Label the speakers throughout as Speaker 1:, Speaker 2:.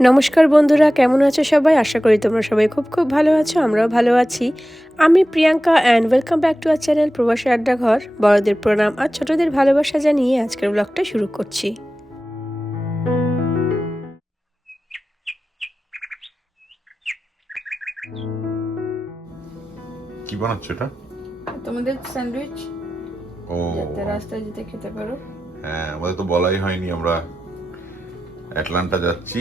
Speaker 1: নমস্কার বন্ধুরা কেমন আছো সবাই? আশা করি তোমরা সবাই খুব খুব ভালো আছো আমরাও ভালো আছি। আমি Priyanka and welcome back to our channel Probashi Addaghor বড়দের প্রণাম আর ছোটদের ভালোবাসা জানিয়ে আজকের ব্লগটা শুরু করছি।
Speaker 2: কি বানাচ্ছ এটা?
Speaker 3: তোমাদের স্যান্ডউইচ?
Speaker 2: ও।
Speaker 3: যাতে রাস্তায় যেতে খেতে পারো।
Speaker 2: হ্যাঁ আমাদের তো বলাই হয়নি আমরা অ্যাটলান্টা যাচ্ছি।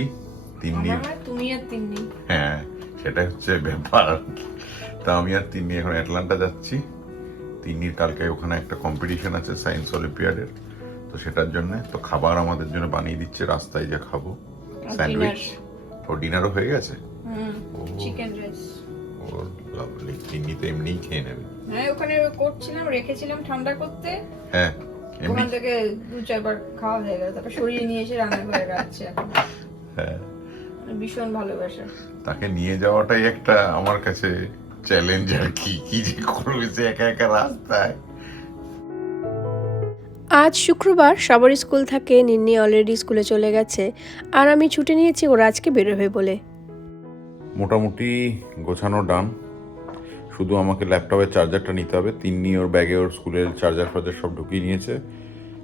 Speaker 2: তিন্নি।
Speaker 3: তুমি আর তিন্নি।
Speaker 2: হ্যাঁ সেটা হচ্ছে ব্যাপার। তা আমি আর তিন্নি এখন অ্যাটলান্টা যাচ্ছি। তিন্নির কালকে ওখানে একটা কম্পিটিশন আছে সায়েন্স অলিম্পিয়াডের তো সেটার জন্য তো খাবার আমাদের জন্য বানিয়ে দিচ্ছে রাস্তায় যা খাব। স্যান্ডউইচ ও ডিনারও হয়ে গেছে?
Speaker 3: চিকেন রাইস
Speaker 2: ও লাভলি তিন্নি তো এমনিই খেয়ে নেবে।
Speaker 3: হ্যাঁ ওখানে করছিলাম রেখেছিলাম ঠান্ডা করতে।
Speaker 2: হ্যাঁ
Speaker 3: ওখান থেকে দু চারবার খাওয়া হয়ে গেল তারপর সরিয়ে নিয়ে এসে রান্না করে রাখছে এখন।
Speaker 2: হ্যাঁ।
Speaker 3: ভীষণ ভালোবাসা।
Speaker 2: তাকে নিয়ে যাওয়াটাই একটা আমার কাছে চ্যালেঞ্জ আর কি। কি যে করবে সে একা একা রাস্তায়?
Speaker 1: আজ শুক্রবার সবার স্কুল থাকে নিন্নি অলরেডি স্কুলে চলে গেছে। আর আমি ছুটি নিয়েছি ওরা আজকে বেরোবে বলে।
Speaker 2: মোটামুটি গোছানো ডান শুধু আমাকে ল্যাপটপের চার্জারটা নিতে হবে। তিন্নি ওর ব্যাগে ওর স্কুলের চার্জার ফার্জার সব ঢুকিয়ে নিয়েছে।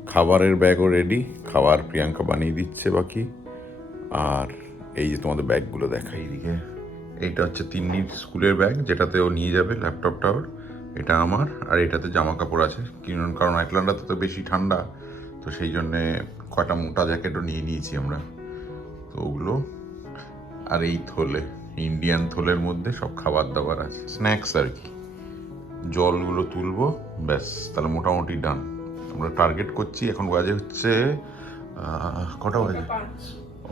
Speaker 2: খাবারের ব্যাগও রেডি খাবার প্রিয়াঙ্কা বানিয়ে দিচ্ছে বাকি। আর এই যে তোমাদের ব্যাগগুলো দেখাই এদিকে। এইটা হচ্ছে তিন্নির স্কুলের ব্যাগ, যেটাতে ও নিয়ে যাবে ল্যাপটপটা ওর এটা আমার, আর এটাতে জামা কাপড় আছে। কিনুন, কারণ আইসল্যান্ডাতে তো বেশি ঠান্ডা, তো সেই জন্যে কয়টা মোটা জ্যাকেটও নিয়ে নিয়েছি আমরা। তো ওগুলো, আর এই থলে, ইন্ডিয়ান থলের মধ্যে সব খাবার দাবার আছে। স্ন্যাক্স আর কি। জলগুলো তুলবো, ব্যাস, তাহলে মোটামুটি ডান। আমরা টার্গেট করছি, এখন বাজে হচ্ছে কটা বাজে?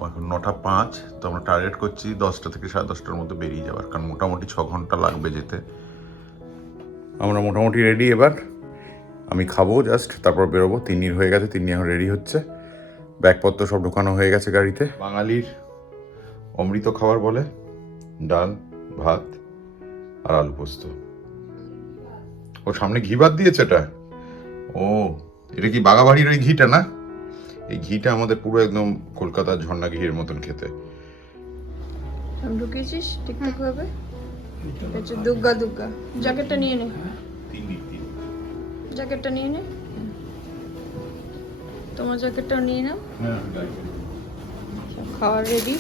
Speaker 2: নটা পাঁচ, তো আমরা টার্গেট করছি দশটা থেকে সাড়ে দশটার মধ্যে বেরিয়ে যাওয়ার, কারণ মোটামুটি ছ ঘণ্টা লাগবে যেতে। আমরা মোটামুটি রেডি এবার। আমি খাব জাস্ট তারপর বেরোবো। তিন্নির হয়ে গেছে, তিন্নি এখন রেডি হচ্ছে। ব্যাগপত্র সব ঢোকানো হয়ে গেছে গাড়িতে। বাঙালির অমৃত খাবার বলে, ডাল, ভাত আর আলু পোস্ত। ও সামনে ঘি ভাত দিয়েছে এটা? ও, এটা কি বাগাবাড়ির ওই ঘিটা না? এই ঘিটা আমাদের পুরো একদম কলকাতার ঝর্ণা ঘিয়ের মতন খেতে।
Speaker 3: আমি ঢুকিয়েছিস? ঠিকঠাক ভাবে? এটা হচ্ছে দুগ্গা দুগ্গা। জ্যাকেটটা নিয়ে নে। জ্যাকেটটা নিয়ে নে। তোমার জ্যাকেটটা নিয়ে নাও। সব খাবার রেডি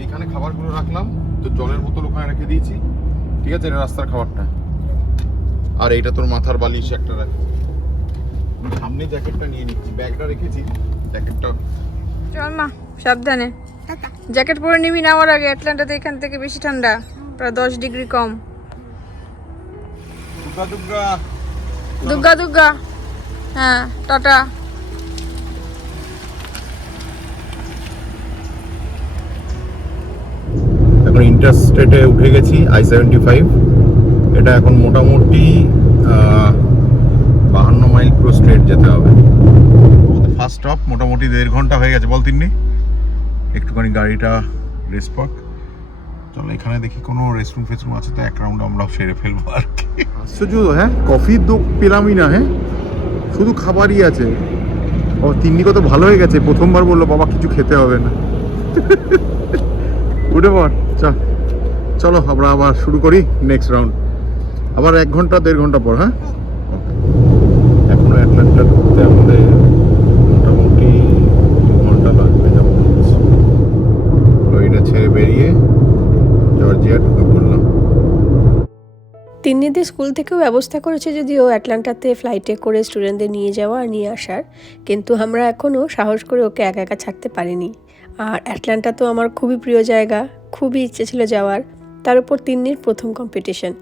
Speaker 2: এইখানে খাবারগুলো রাখলাম তো জলের বোতল ওখানে রেখে দিয়েছি। ঠিক আছে এটা রাস্তার খাবারটা। আর এইটা তোর মাথার বালিশ একটা রাখ আমি সামনে জ্যাকেটটা নিয়ে নিচ্ছি ব্যাগটা রেখেছি জ্যাকেটটা।
Speaker 3: চল মা সাবধানে। জ্যাকেট পরে নিবি নামার আগে অ্যাটলান্টাতে এখান থেকে বেশি ঠান্ডা প্রায় দশ ডিগ্রি কম।
Speaker 2: দুর্গা দুর্গা
Speaker 3: দুগ্গা দুগ্গা হ্যাঁ টাটা।
Speaker 2: এখন ইন্টারস্টেটে উঠে গেছি আই সেভেন্টি ফাইভ এটা এখন মোটামুটি মাইল পুরো স্ট্রেট যেতে হবে। ফার্স্ট স্টপ মোটামুটি দেড় ঘণ্টা হয়ে গেছে। বল তিন্নি, একটুখানি গাড়িটা রেস্ট পাক চলো এখানে দেখি কোনো রেস্টরুম ফেস্টরুম আছে তো, এক রাউন্ড আমরা সেরে ফেলব আর কি। আশ্চর্য হ্যাঁ? কফি তো পেলামই না হ্যাঁ? শুধু খাবারই আছে। ও, তিন্নি কত ভালো হয়ে গেছে। প্রথমবার বলল, বাবা, কিছু খেতে হবে না। উঠে পর চল চলো, আমরা আবার শুরু করি নেক্সট রাউন্ড আবার এক ঘণ্টা, দেড় ঘণ্টা পর হ্যাঁ? অ্যাটলান্টা ঢুকতে আমাদের মোটামুটি ঘণ্টা লাগবে যেমন ফ্লোরিডা ছেড়ে বেরিয়ে জর্জিয়া ঢুকে পড়লাম।
Speaker 1: স্কুল থেকেও ব্যবস্থা করেছে যদিও অ্যাটলান্টাতে ফ্লাইটে করে স্টুডেন্টদের নিয়ে যাওয়া আর নিয়ে আসার, কিন্তু আমরা এখনও সাহস করে ওকে একা একা ছাড়তে পারিনি। আর অ্যাটলান্টা তো আমার খুবই প্রিয় জায়গা, খুবই ইচ্ছে ছিল যাওয়ার। তার উপর তিন্নির প্রথম কম্পিটিশন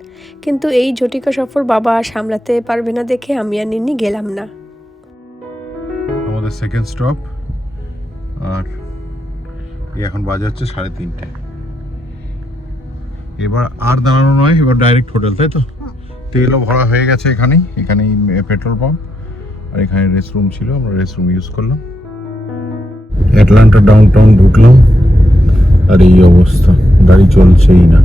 Speaker 1: কিন্তু এই ঝটিকা সফর বাবা সামলাতে পারবে না দেখে আমি আর নিন্নি গেলাম না।
Speaker 2: আমাদের সেকেন্ড স্টপ আর এখন বাজে হচ্ছে সাড়ে তিনটে। এবার আর দাঁড়ানো নয়, এবার ডাইরেক্ট হোটেল তাই তো? তেলও ভরা হয়ে গেছে এখানেই এখানেই পেট্রোল পাম্প আর এখানে রেস্টরুম ছিল, আমরা রেস্টরুম ইউজ করলাম। অ্যাটলান্টা ডাউন টাউন ঢুকলাম, আর এই অবস্থা। গাড়ি চলছেই না।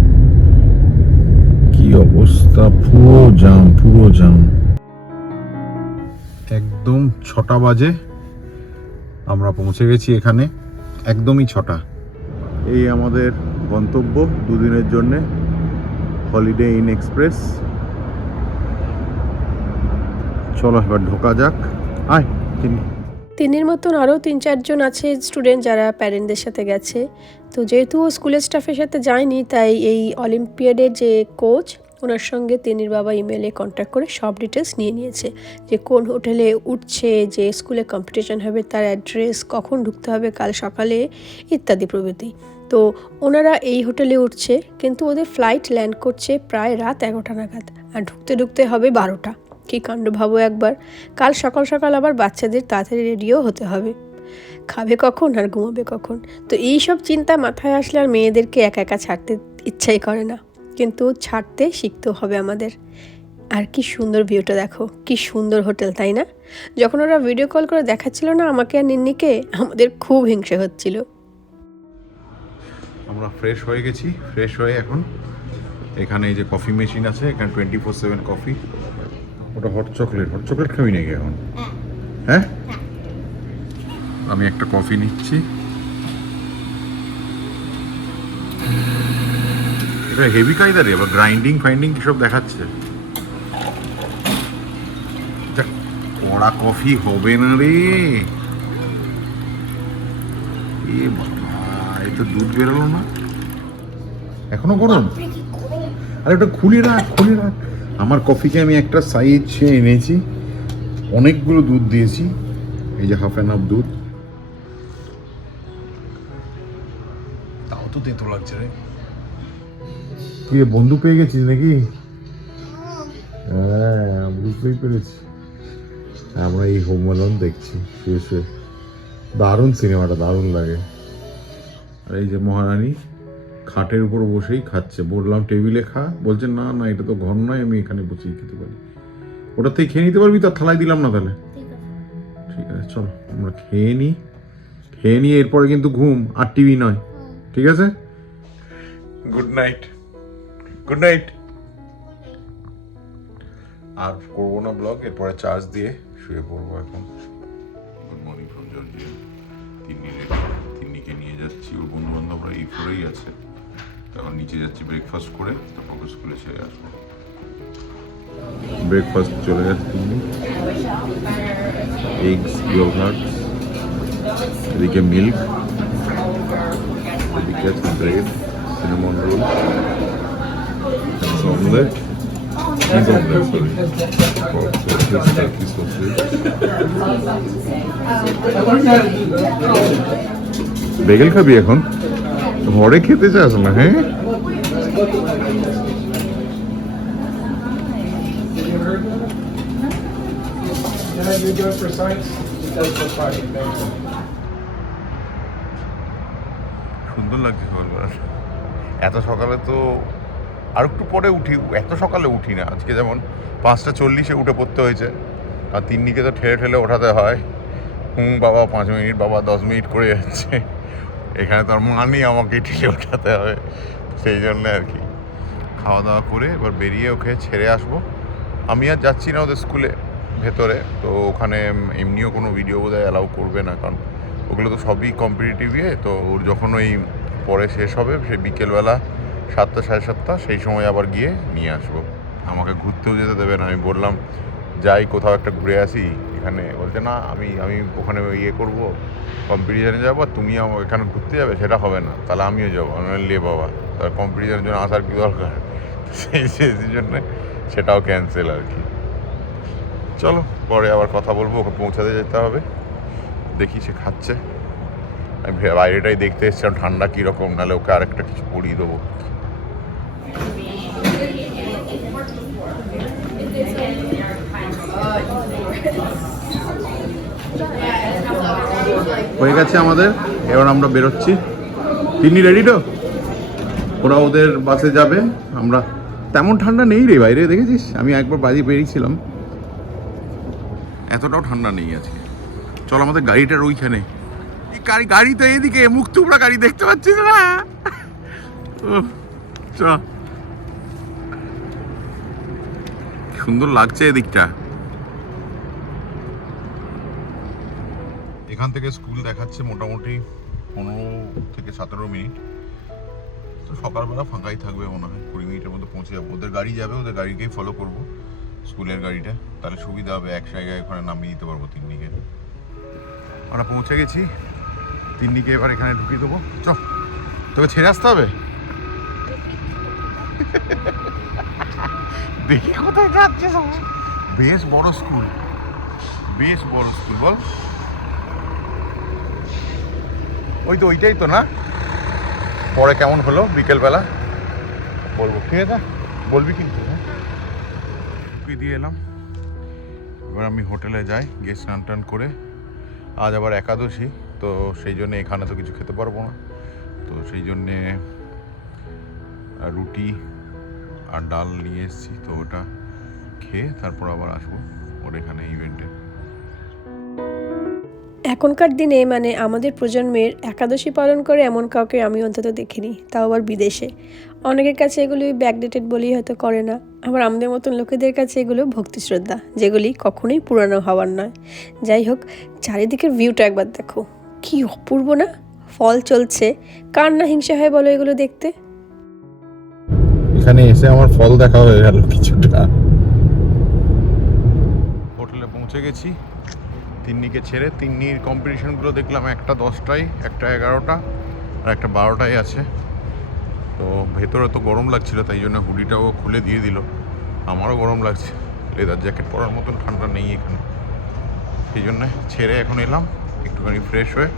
Speaker 2: কি অবস্থা? পুরো জাম পুরো জাম। একদম ছটা বাজে। আমরা পৌঁছে গেছি এখানে। একদমই ছটা। এই আমাদের গন্তব্য দুদিনের জন্যে। হলিডে ইন এক্সপ্রেস চলো এবার ঢোকা যাক। আয় চিনি
Speaker 1: তিনির মতন আরও তিন চারজন আছে স্টুডেন্ট যারা প্যারেন্টদের সাথে গেছে। তো যেহেতু ও স্কুলের স্টাফের সাথে যায়নি, তাই এই অলিম্পিয়াডের যে কোচ, ওনার সঙ্গে তিনির বাবা ইমেলে কন্ট্যাক্ট করে সব ডিটেলস নিয়ে নিয়েছে যে কোন হোটেলে উঠছে, যে স্কুলে কম্পিটিশন হবে, তার অ্যাড্রেস কখন ঢুকতে হবে, কাল সকালে, ইত্যাদি প্রভৃতি। তো ওনারা এই হোটেলে উঠছে, কিন্তু ওদের ফ্লাইট ল্যান্ড করছে প্রায় রাত এগারোটা নাগাদ, আর ঢুকতে ঢুকতে হবে বারোটা। কী কাণ্ড ভাবো একবার। কাল সকাল সকাল আবার বাচ্চাদের তাড়াতাড়ি রেডিও হতে হবে। খাবে কখন আর ঘুমাবে কখন? তো এই সব চিন্তা মাথায় আসলে আর মেয়েদেরকে একা একা ছাড়তে ইচ্ছাই করে না। কিন্তু ছাড়তে শিখতেও হবে আমাদের। আর কি সুন্দর ভিউটা দেখো, কি সুন্দর হোটেল, তাই না? যখন ওরা ভিডিও কল করে দেখাচ্ছিল না আমাকে আর নিন্নিকে, আমাদের খুব হিংসে হচ্ছিল।
Speaker 2: আমরা ফ্রেশ হয়ে গেছি ফ্রেশ হয়ে এখন এখানে এই যে কফি মেশিন আছে, এখানে টোয়েন্টি ফোর সেভেন কফি ওটা হট চকলেট হট চকলেট খাবি নাকি এখন? হ্যাঁ? আমি একটা কফি নিচ্ছি। এটা হেভি কায়দা রে আবার গ্রাইন্ডিং ফাইন্ডিং সব দেখাচ্ছে? কড়া কফি হবে না রে। এ এ তো দুধ বেরোলো না। এখনও গরম? আরে ওটা খুলে রাখ খুলে রাখ। আমার কফিকে আমি একটা সাইজ এনেছি। অনেকগুলো দুধ দিয়েছি। এই যে হাফ অ্যান হাফ দুধ। তাও তো তেতো লাগছে রে। তুই বন্ধু পেয়ে গেছিস নাকি? হ্যাঁ বুঝতেই পেরেছি। আমরা এই হোম অ্যালোন দেখছি শুয়ে শুয়ে। দারুণ সিনেমাটা দারুণ লাগে। আর এই যে মহারানী। খাটের উপর বসেই খাচ্ছে। বললাম টেবিলে খা। বলছে না না এটা তো ঘর নয় আমি এখানে বসেই খেতে পারি। ওটা ওটাতেই খেয়ে নিতে পারবি তার থালায় দিলাম না তাহলে? ঠিক আছে। চলো আমরা খেয়ে নিই খেয়ে নিয়ে এরপরে কিন্তু ঘুম আর টিভি নয়। ঠিক আছে? গুড নাইট গুড নাইট আর করব না ব্লগ এরপরে চার্জ দিয়ে শুয়ে পড়ব এখন। বান্ধবরা এই ফ্লোরেই আছে। তখন নিচে যাচ্ছি ব্রেকফাস্ট করে, তারপর স্কুলে ছেড়ে আসব। ব্রেকফাস্ট চলে যাচ্ছে। এগস ইয়োগার্টস এদিকে মিল্ক এদিকে আছে bread cinnamon roll omelette. Bagel খাবি এখন? ঘরে খেতে চাস না হ্যাঁ. সুন্দর লাগছে সকালবেলা। এত সকালে তো আর একটু পরে উঠি, এত সকালে উঠি না। আজকে যেমন পাঁচটা চল্লিশে উঠে পড়তে হয়েছে, আর তিন্নিকে তো ঠেলে ঠেলে ওঠাতে হয়। হুম, বাবা, পাঁচ মিনিট, বাবা, দশ মিনিট করে যাচ্ছে। এখানে তো আর মানেই আমাকে ঠেলে ওঠাতে হবে, সেই জন্য আর কি। খাওয়া দাওয়া করে এবার বেরিয়ে ওকে ছেড়ে আসব। আমি আর যাচ্ছি না ওদের স্কুলে ভেতরে, তো ওখানে এমনিও কোনো ভিডিও বোধহয় অ্যালাউ করবে না, কারণ ওগুলো তো সবই কম্পিটিটিভ ইয়ে তো ওর যখন ওই পরে শেষ হবে, সে বিকেলবেলা সাতটা সাড়ে সাতটা, সেই সময় আবার গিয়ে নিয়ে আসব। আমাকে ঘুরতেও যেতে দেবে না, আমি বললাম, যাই, কোথাও একটা ঘুরে আসি। এখানে। বলছে, না, আমি আমি ওখানে ইয়ে করব কম্পিটিশানে যাব তুমি আমার এখানে ঘুরতে যাবে, সেটা হবে না। তাহলে আমিও যাব লে বাবা তার কম্পিটিশানের জন্য আসার কি দরকার? সেই সেই জন্য সেটাও ক্যান্সেল আর কি। চলো, পরে আবার কথা বলব ওকে পৌঁছাতে যেতে হবে। দেখি সে খাচ্ছে। আমি বাইরেটাই দেখতে এসেছিলাম, ঠান্ডা কীরকম, নাহলে ওকে আরেকটা কিছু পরিয়ে দেবো। হয়ে গেছে আমাদের। এবার আমরা বেরোচ্ছি। তিনি রেডি তো? ওরা ওদের বাসে যাবে। আমরা তেমন ঠান্ডা নেই রে বাইরে, দেখেছিস? আমি একবার বাজি বেরিয়েছিলাম। এতটাও ঠান্ডা নেই আজকে। চল আমাদের গাড়িটার ওইখানে। গাড়ি গাড়ি তো এদিকে, মুখ টুকরা গাড়ি, দেখতে পাচ্ছিস না? চ। সুন্দর লাগছে এদিকটা। এখান থেকে স্কুল দেখাচ্ছে মোটামুটি পনেরো থেকে সতেরো মিনিট। তো সকালবেলা ফাঁকাই থাকবে মনে হয়, কুড়ি মিনিটের মধ্যে পৌঁছে যাব। ওদের গাড়ি যাবে, ওদের গাড়িকেই ফলো করব, স্কুলের গাড়িটা। তাহলে সুবিধা হবে, এক জায়গায় ওখানে নামিয়ে দিতে পারব তিন্নিকে আমরা পৌঁছে গেছি তিন্নিকে এবার এখানে ঢুকিয়ে দেবো। চ তোকে ছেড়ে আসতে হবে? দেখি কোথায় যাচ্ছে বেশ বড় স্কুল, বেশ বড় স্কুল, বল। ওই তো ওইটাই তো না? পরে কেমন হলো বিকেলবেলা? বলব, ঠিক আছে? বলবি কিন্তু হ্যাঁ দিয়ে এলাম। এবার আমি হোটেলে যাই, গিয়ে স্নান টান করে। আজ আবার একাদশী, তো সেই জন্য এখানে তো কিছু খেতে পারব না। তো সেই জন্যে, রুটি আর ডাল নিয়ে এসেছি, তো ওটা খেয়ে তারপর আবার আসব ওর এখানে ইভেন্টে
Speaker 1: এখনকার দিনে মানে আমাদের প্রজন্মের একাদশী পালন করে এমন কাউকে আমি অন্তত দেখিনি তাও আবার বিদেশে। অনেকের কাছে এগুলি ব্যাকডেটেড বলেই হয়তো করে না। আবার আমাদের মতন লোকেদের কাছে এগুলো ভক্তি শ্রদ্ধা যেগুলি কখনোই পুরানো হওয়ার নয়। যাই হোক চারিদিকের ভিউটা একবার দেখো। কি অপূর্ব না? ফল চলছে। কার না হিংসা হয় বলো এগুলো দেখতে?
Speaker 2: এখানে এসে আমার ফল দেখা হয়ে গেল কিছুটা। হোটেলে পৌঁছে গেছি। তিন্নিকে ছেড়ে তিন্নির কম্পিটিশনগুলো দেখলাম একটা দশটায়, একটা এগারোটা আর একটা বারোটায় আছে। তো ভেতরে তো গরম লাগছিল, তাই জন্য হুডিটাও খুলে দিয়ে দিল। আমারও গরম লাগছে। লেদার জ্যাকেট পরার মতন ঠান্ডা নেই এখানে। সেই জন্যে ছেড়ে এখন এলাম, একটুখানি ফ্রেশ হয়ে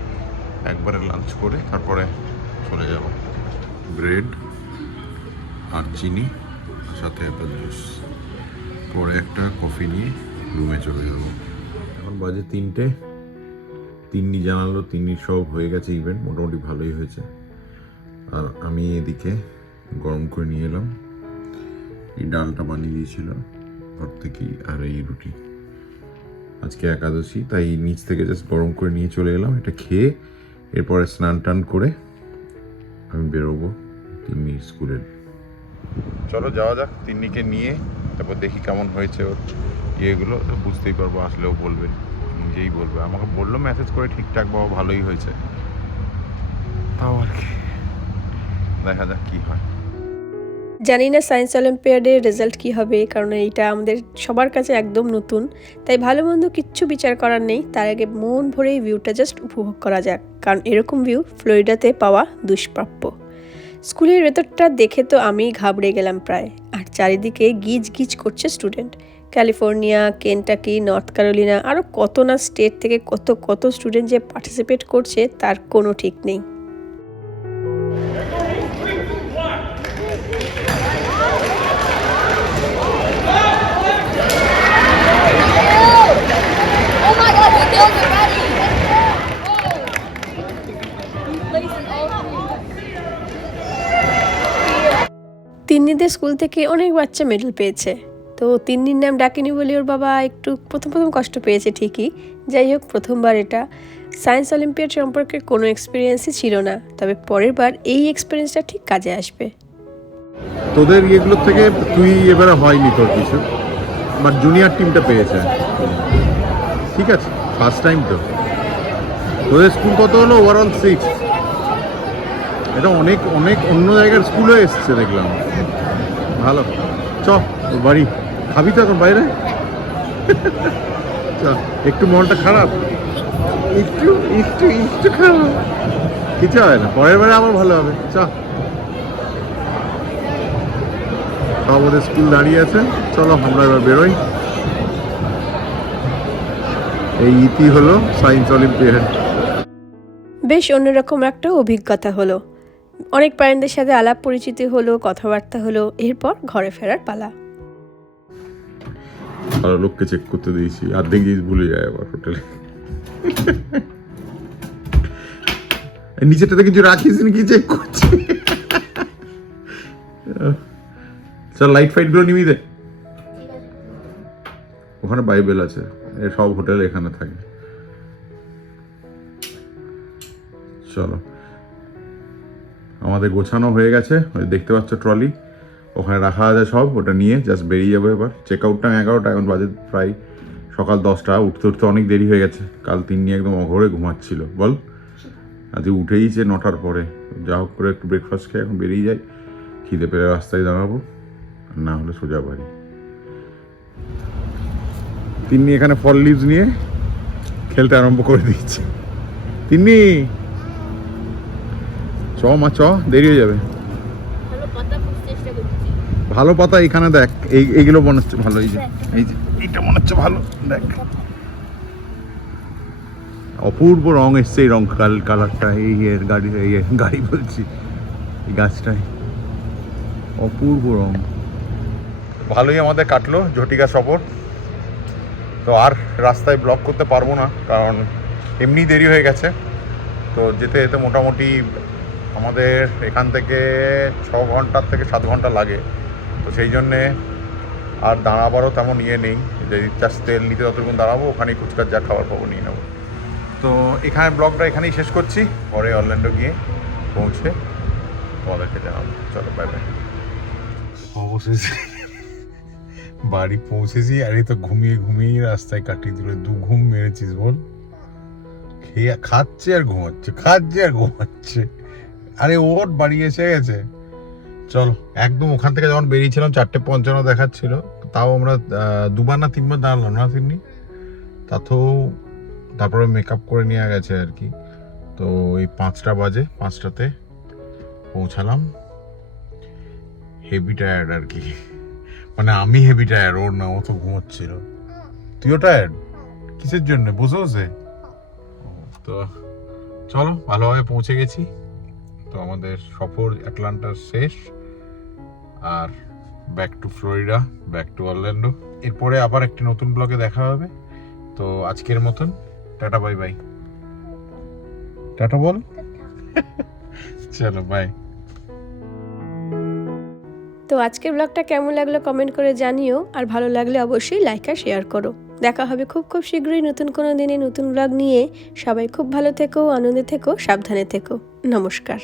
Speaker 2: একবারে লাঞ্চ করে তারপরে চলে যাব। ব্রেড আর চিনি, সাথে অ্যাপেল জুস পরে একটা কফি নিয়ে রুমে চলে যাব। এখন বাজে তিনটে। তিন্নি জানালো, তিন্নি সব হয়ে গেছে ইভেন্ট মোটামুটি ভালোই হয়েছে। আর আমি এদিকে গরম করে নিয়ে এলাম। এই ডালটা বানিয়ে দিয়েছিল, ঘর থেকেই, আর এই রুটি। আজকে একাদশী, তাই নিচ থেকে জাস্ট গরম করে নিয়ে চলে এলাম, এটা খেয়ে এরপরে স্নান টান করে আমি বেরোবো তিন্নি স্কুলের চলো যাওয়া যাক, তিন্নিকে নিয়ে, তারপর দেখি কেমন হয়েছে ওর। ইয়েগুলো বুঝতেই পারব আসলেও বলবে নিজেই বলবে। আমাকে বলল মেসেজ করে ঠিকঠাক বাবা ভালোই হয়েছে। তাও আর কি। দেখা যাক কি হয়।
Speaker 1: জানি না সায়েন্স অলিম্পিয়াডের রেজাল্ট কি হবে কারণ এইটা আমাদের সবার কাছে একদম নতুন। তাই ভালো মন্দ কিচ্ছু বিচার করার নেই তার আগে মন ভরে এই ভিউটা জাস্ট উপভোগ করা যাক কারণ এরকম ভিউ ফ্লোরিডাতে পাওয়া দুষ্প্রাপ্য। স্কুলের ভেতরটা দেখে তো আমি ঘাবড়ে গেলাম প্রায় আর চারিদিকে গিজ গিজ করছে student California, Kentucky, North Carolina আরও কত না স্টেট থেকে কত কত স্টুডেন্ট যে পার্টিসিপেট করছে, তার কোনো ঠিক নেই। তিন্নিদের স্কুল থেকে অনেক বাচ্চা মেডেল পেয়েছে। তো তিন্নির নাম ডাকেনি বলে ওর বাবা একটু প্রথম প্রথম কষ্ট পেয়েছে ঠিকই। যাই হোক, প্রথমবার এটা। সায়েন্স অলিম্পিয়াড সম্পর্কে কোনো এক্সপিরিয়েন্সই ছিল না, তবে পরের বার এই এক্সপিরিয়েন্সটা ঠিক কাজে আসবে।
Speaker 2: তোদের ইয়েগুলোর থেকে তুই এবারে হয়নি তোর কিছু বাট জুনিয়র টিমটা পেয়েছে। ঠিক আছে ফার্স্ট টাইম তো। তোদের স্কুল কত হলো? ওভারঅল সিক্স এটা অনেক অনেক অন্য জায়গার স্কুলও এসছে, দেখলাম। ভালো। চ, বাড়ি। খাবি তো এখন বাইরে? একটু মনটা খারাপ। একটু একটু একটু খারাপ। কিছু হয় না, পরের বারে আবার ভালো হবে। চ। ওদের স্কুল দাঁড়িয়ে আছে। চলো, আমরা এবার বেরোই। এই ইতি হলো সায়েন্স অলিম্পিয়াড।
Speaker 1: বেশ অন্যরকম একটা অভিজ্ঞতা হলো। অনেক প্যারেন্টদের সাথে আলাপ পরিচিতি হলো, কথাবার্তা হলো, এরপর ঘরে ফেরার পালা।
Speaker 2: আর লোককে চেক করতে দিয়েছি। অর্ধেক জিনিস ভুলে যায় আবার হোটেলে নিচেটাতে কিছু রাখিস নি কি চেক করছি? চল লাইট ফাইটগুলো নিবি দে। ওখানে বাইবেল আছে। এ সব হোটেল এখানে থাকে। চলো। আমাদের গোছানো হয়ে গেছে। দেখতে পাচ্ছ ট্রলি ওখানে রাখা আছে সব, ওটা নিয়ে জাস্ট বেরিয়ে যাব এবার। চেক আউট টাইম এগারোটা, এখন বাজে প্রায় সকাল দশটা। উঠতে উঠতে অনেক দেরি হয়ে গেছে। কাল তিন্নি একদম অঘরে ঘুমাচ্ছিল। বল? আজকে উঠেইছে নটার পরে। যা হোক করে একটু ব্রেকফাস্ট খেয়ে এখন বেরিয়ে যাই। খিদে পেলে রাস্তায় দাঁড়াবো। আর না হলে সোজা বাড়ি। তিন্নি এখানে ফল লিভস নিয়ে খেলতে আরম্ভ করে দিয়েছে। তিন্নি! চ মা, চ, দেরি হয়ে যাবে
Speaker 4: ভালো পাতা ফুল চেষ্টা করছি
Speaker 2: ভালো পাতা এখানে দেখ, এই, এইগুলো মনে হচ্ছে ভালো, এই যে এই যে, এইটা মনে হচ্ছে ভালো, দেখ। অপূর্ব রং এসছে এই রং, কাল, কালারটা, এই এর গাড়ি, এই গাড়ি বলছি, এই গাছটায়। অপূর্ব রং। ভালোই আমাদের কাটলো, ঝটিকা সফর। তো আর রাস্তায় ব্লক করতে পারব না, কারণ এমনি দেরি হয়ে গেছে। তো যেতে যেতে মোটামুটি আমাদের এখান থেকে ছ ঘণ্টার থেকে সাত ঘণ্টা লাগে। তো সেই জন্যে আর দাঁড়াবারও তেমন ইয়ে নেই। যে চাষ তেল নিতে যতক্ষণ দাঁড়াবো, ওখানেই ফুচকার যা খাবার পাবো নিয়ে নেব। তো এখানে ব্লগটা এখানেই শেষ করছি। পরে অরল্যান্ডো গিয়ে পৌঁছে তোমাদেরকে জানাব। চলো বাই বাই অবশেষে বাড়ি পৌঁছেছি। আর এই তো ঘুমিয়ে ঘুমিয়ে রাস্তায় কাটিয়ে দিল দু ঘুম মেরেছিস বল। খেয়ে খাচ্ছে আর ঘুমাচ্ছে, খাচ্ছে আর ঘুমাচ্ছে। আরে ওর বাড়ি এসে গেছে। চলো। একদম ওখান থেকে যখন বেরিয়েছিলাম, চারটে পঞ্চান্ন দেখাচ্ছিল। তাও আমরা দুবার না তিনবার দাঁড়ালাম না তিন্নি। তাতেও তারপরে মেকআপ করে নিয়ে গেছে আর কি। তো এই পাঁচটা বাজে, পাঁচটাতে পৌঁছালাম। হেভি টায়ার্ড আর কি। মানে আমি হেভি টায়ার্ড ওর না, ও তো ঘুমোচ্ছিল। তুইও টায়ার্ড কিসের জন্য? বসে বসে? তো চলো, ভালোভাবে পৌঁছে গেছি। তো আমাদের সফর অ্যাটলান্টার শেষ। আর back to Florida back to Orlando এরপরে আবার একটি নতুন ব্লগে দেখা হবে। তো আজকের মতন টাটা বাই বাই টাটা বল। চলো বাই
Speaker 1: তো আজকের ব্লগটা কেমন লাগল কমেন্ট করে জানিও আর ভালো লাগলে অবশ্যই লাইক আর শেয়ার করো। দেখা হবে খুব খুব শীঘ্রই নতুন কোনো দিনে নতুন ব্লগ নিয়ে। সবাই খুব ভালো থেকো আনন্দে থেকো সাবধানে থেকো। নমস্কার।